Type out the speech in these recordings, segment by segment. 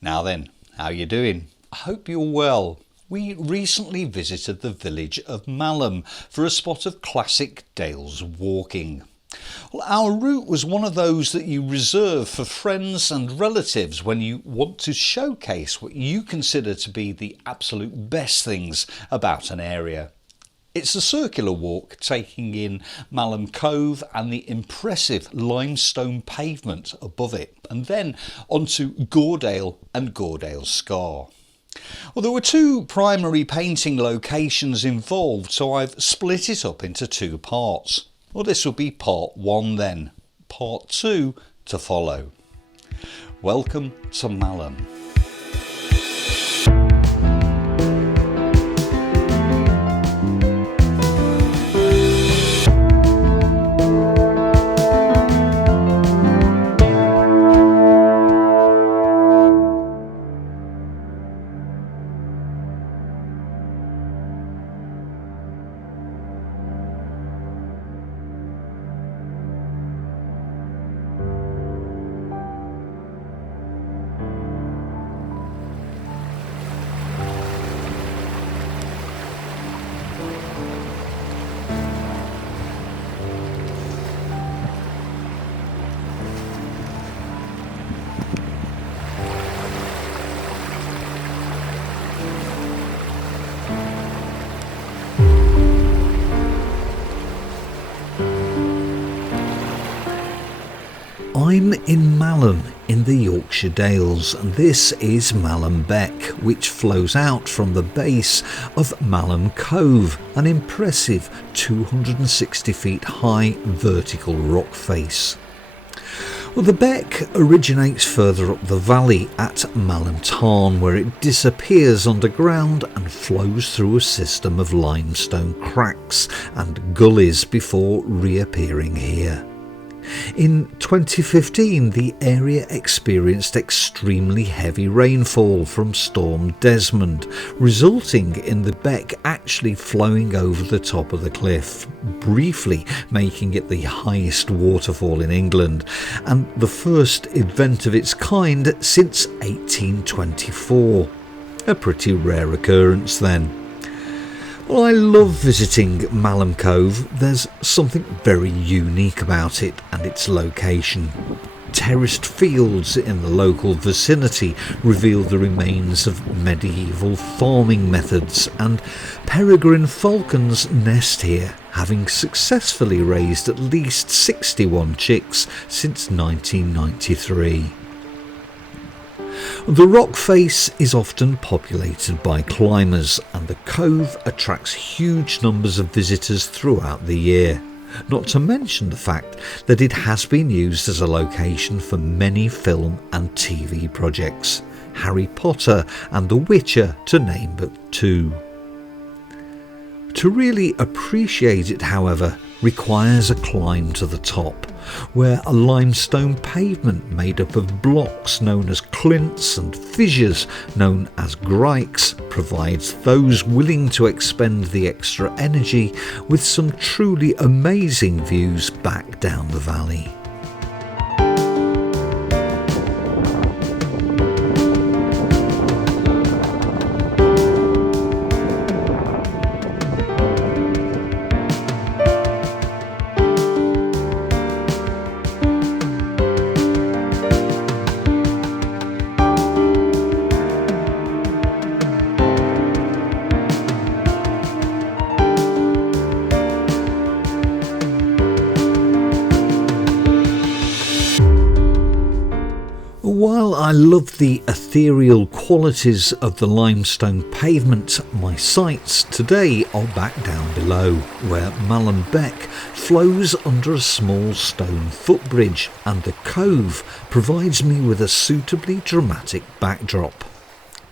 Now then, how you doing? I hope you're well. We recently visited the village of Malham for a spot of classic Dales walking. Well, our route was one of those that you reserve for friends and relatives when you want to showcase what you consider to be the absolute best things about an area. It's a circular walk taking in Malham Cove and the impressive limestone pavement above it, and then onto Goredale and Gordale Scar. Well, there were two primary painting locations involved, so I've split it up into two parts. Well, this will be part one then, part two to follow. Welcome to Malham. I'm in Malham in the Yorkshire Dales, and this is Malham Beck, which flows out from the base of Malham Cove, an impressive 260 feet high vertical rock face. Well, the beck originates further up the valley at Malham Tarn, where it disappears underground and flows through a system of limestone cracks and gullies before reappearing here. In 2015, the area experienced extremely heavy rainfall from Storm Desmond, resulting in the beck actually flowing over the top of the cliff, briefly making it the highest waterfall in England, and the first event of its kind since 1824. A pretty rare occurrence then. Well, I love visiting Malham Cove. There's something very unique about it and its location. Terraced fields in the local vicinity reveal the remains of medieval farming methods, and peregrine falcons nest here, having successfully raised at least 61 chicks since 1993. The rock face is often populated by climbers, and the cove attracts huge numbers of visitors throughout the year, not to mention the fact that it has been used as a location for many film and TV projects, Harry Potter and The Witcher to name but two. To really appreciate it, however, requires a climb to the top, where a limestone pavement made up of blocks known as clints and fissures known as grikes provides those willing to expend the extra energy with some truly amazing views back down the valley. While I love the ethereal qualities of the limestone pavement, my sights today are back down below, where Malham Beck flows under a small stone footbridge, and the cove provides me with a suitably dramatic backdrop.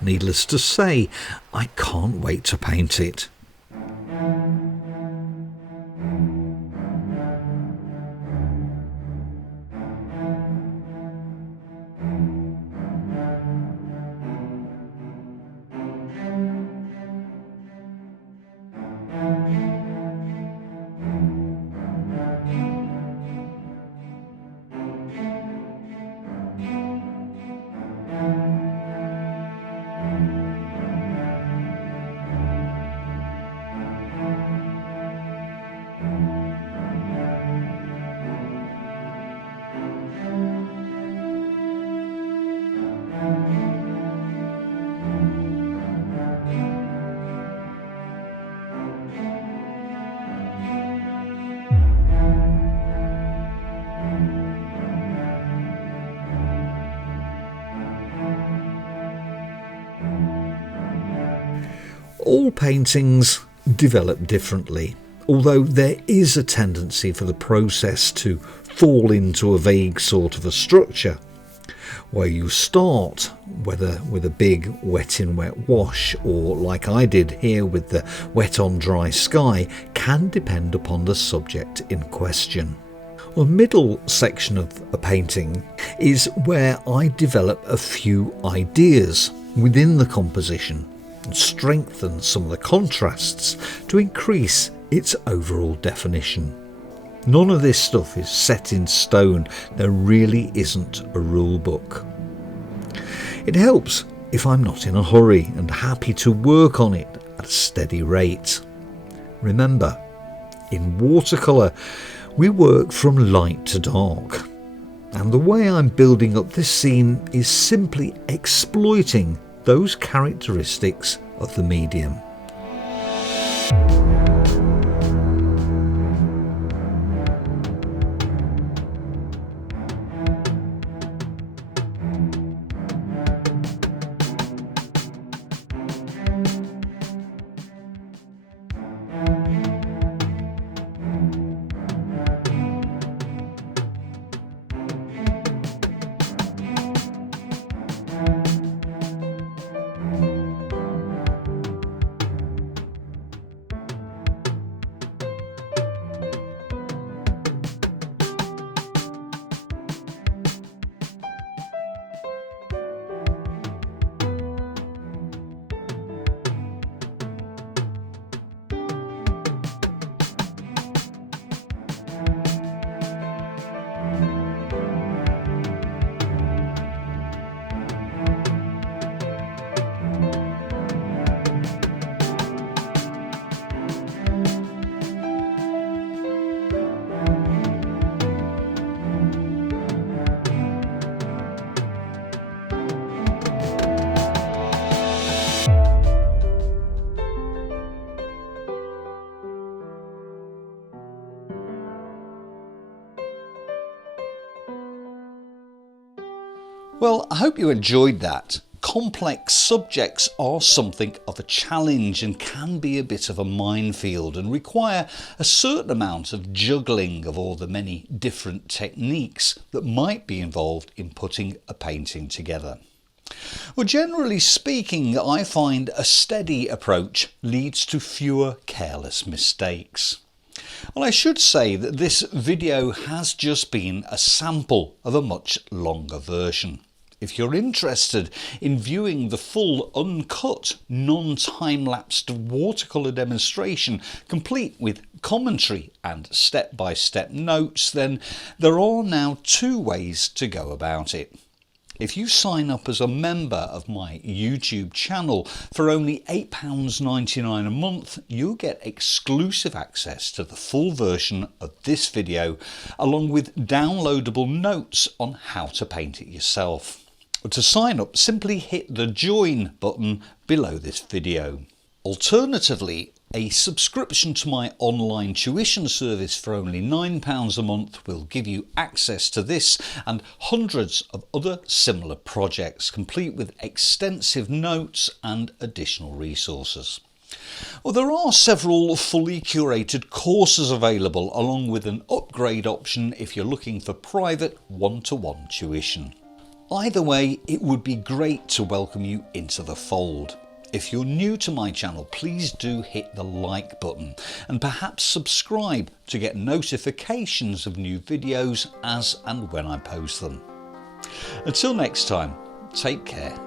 Needless to say, I can't wait to paint it. All paintings develop differently, although there is a tendency for the process to fall into a vague sort of a structure. Where you start, whether with a big wet in wet wash or like I did here with the wet on dry sky, can depend upon the subject in question. The middle section of a painting is where I develop a few ideas within the composition and strengthen some of the contrasts to increase its overall definition. None of this stuff is set in stone. There really isn't a rule book. It helps if I'm not in a hurry and happy to work on it at a steady rate. Remember, in watercolour, we work from light to dark. And the way I'm building up this scene is simply exploiting those characteristics of the medium. Well, I hope you enjoyed that. Complex subjects are something of a challenge and can be a bit of a minefield and require a certain amount of juggling of all the many different techniques that might be involved in putting a painting together. Well, generally speaking, I find a steady approach leads to fewer careless mistakes. Well, I should say that this video has just been a sample of a much longer version. If you're interested in viewing the full uncut, non-time-lapsed watercolour demonstration, complete with commentary and step-by-step notes, then there are now two ways to go about it. If you sign up as a member of my YouTube channel for only £8.99 a month, you'll get exclusive access to the full version of this video, along with downloadable notes on how to paint it yourself. To sign up, simply hit the join button below this video. Alternatively, a subscription to my online tuition service for only £9 a month will give you access to this and hundreds of other similar projects, complete with extensive notes and additional resources. Well, there are several fully curated courses available, along with an upgrade option if you're looking for private one-to-one tuition. Either way, it would be great to welcome you into the fold. If you're new to my channel, please do hit the like button and perhaps subscribe to get notifications of new videos as and when I post them. Until next time, take care.